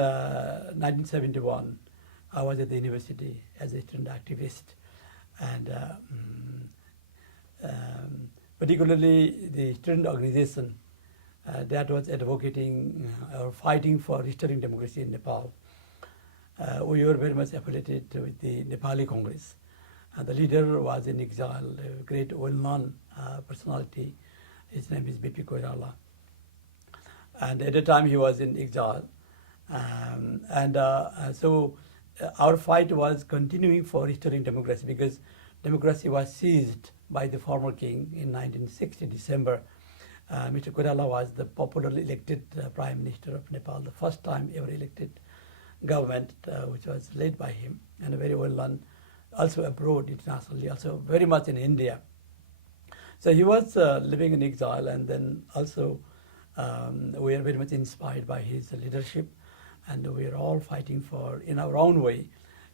1971, I was at the university as a student activist, and particularly the student organization that was advocating or fighting for restoring democracy in Nepal. We were very much affiliated with the Nepali Congress. The leader was in exile, a great well-known personality. His name is B.P. Koirala. And at the time he was in exile. So our fight was continuing for restoring democracy, because democracy was seized by the former king in 1960, December. Mr. Koirala was the popularly elected Prime Minister of Nepal, the first time ever elected government, which was led by him, and very well known also abroad internationally, also very much in India. So he was living in exile, and then also we are very much inspired by his leadership, and we are all fighting for, in our own way,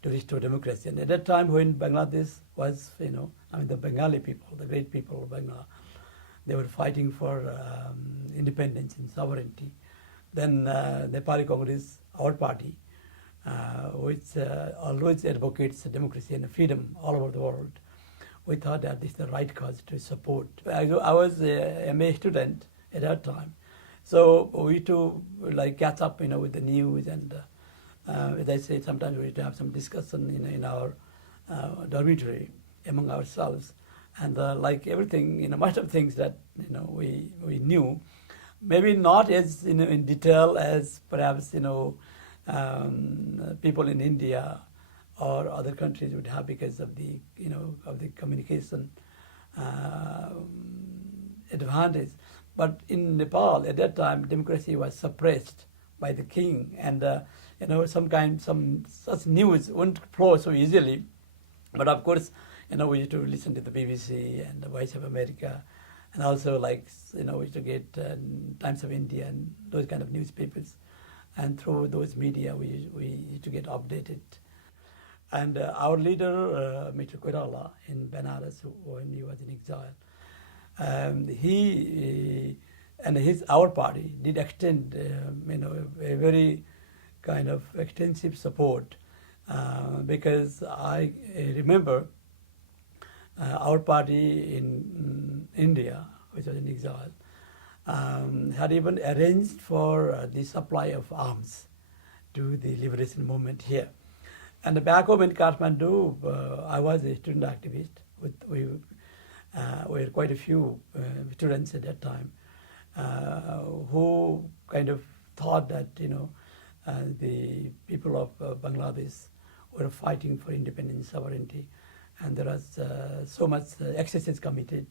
to restore democracy. And at that time when Bangladesh was, the Bengali people, the great people of Bangla, they were fighting for independence and sovereignty. Then Nepali Congress, our party, which always advocates democracy and freedom all over the world, we thought that this is the right cause to support. I was a MA student at that time, so we to catch up, with the news, and as I say, sometimes we to have some discussion, in our dormitory among ourselves, and like everything, most of things that we knew, maybe not as in detail as perhaps people in India or other countries would have, because of the of the communication advantage. But in Nepal at that time, democracy was suppressed by the king, and some such news wouldn't flow so easily. But of course, we used to listen to the BBC and the Voice of America, and also we used to get Times of India and those kind of newspapers, and through those media we used to get updated. And our leader, Mr. Koirala in Benares, when he was in exile, he and our party did extend a very kind of extensive support, because I remember our party in India, which was in exile, had even arranged for the supply of arms to the liberation movement here. And back home in Kathmandu, I was a student activist. We were quite a few students at that time who kind of thought that the people of Bangladesh were fighting for independence, sovereignty, and there was so much excesses committed,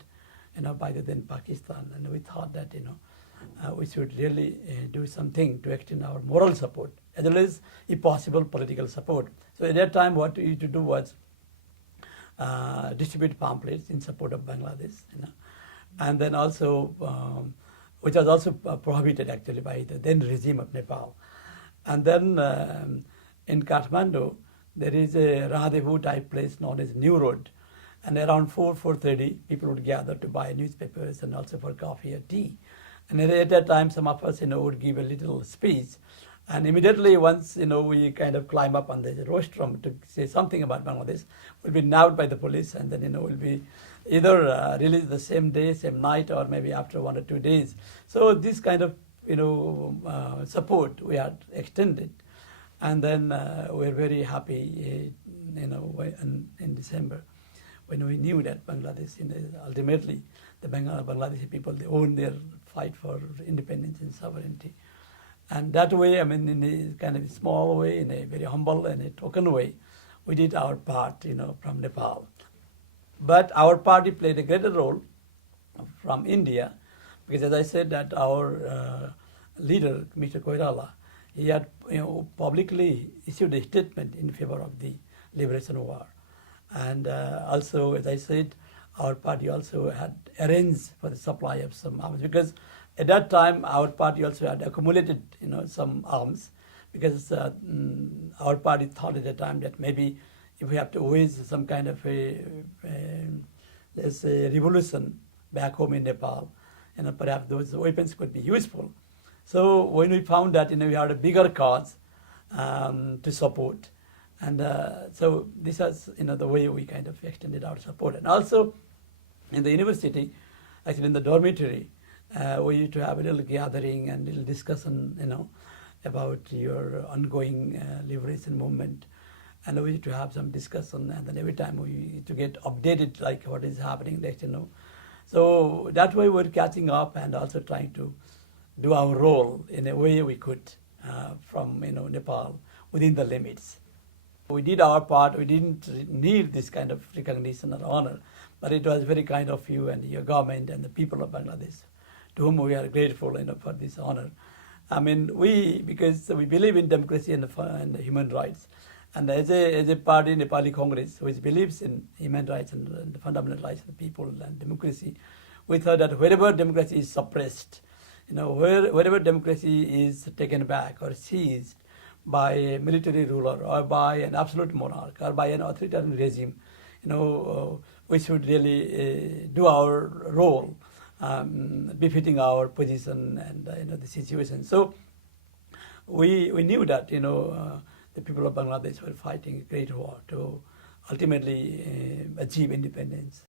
by the then Pakistan, and we thought that we should really do something to extend our moral support, as well as, if possible, political support. So at that time, what we used to do was distribute pamphlets in support of Bangladesh, and then also, which was also prohibited actually by the then regime of Nepal. And then in Kathmandu, there is a rendezvous type place known as New Road, and around 4:30, people would gather to buy newspapers and also for coffee or tea. And at that time, some of us, would give a little speech. And immediately once, we kind of climb up on the rostrum to say something about Bangladesh, we'll be nabbed by the police, and then, we'll be either released the same day, same night, or maybe after 1 or 2 days. So this kind of, support we had extended. And then we're very happy, in December, when we knew that Bangladesh, ultimately, the Bangladeshi people, they own their fight for independence and sovereignty. And that way, in a kind of small way, in a very humble and a token way, we did our part, from Nepal. But our party played a greater role from India, because as I said, that our leader, Mr. Koirala, he had publicly issued a statement in favor of the liberation war. And also, as I said, our party also had arranged for the supply of some arms, because at that time our party also had accumulated some arms, because our party thought at the time that maybe if we have to wage some kind of let's say revolution back home in Nepal, perhaps those weapons could be useful. So when we found that we had a bigger cause, to support. And so this is, the way we kind of extended our support. And also in the university, actually in the dormitory, we used to have a little gathering and little discussion, about your ongoing liberation movement. And we used to have some discussion, and then every time we used to get updated, like what is happening next, So that way we're catching up and also trying to do our role in a way we could from, Nepal within the limits. We did our part. We didn't need this kind of recognition or honor, but it was very kind of you and your government and the people of Bangladesh, to whom we are grateful, for this honor. I mean, because we believe in democracy and human rights, and as a party, Nepali Congress, which believes in human rights and the fundamental rights of the people and democracy, we thought that wherever democracy is suppressed, wherever democracy is taken back or seized by a military ruler or by an absolute monarch or by an authoritarian regime, we should really do our role, befitting our position and the situation. So we knew that the people of Bangladesh were fighting a great war to ultimately achieve independence.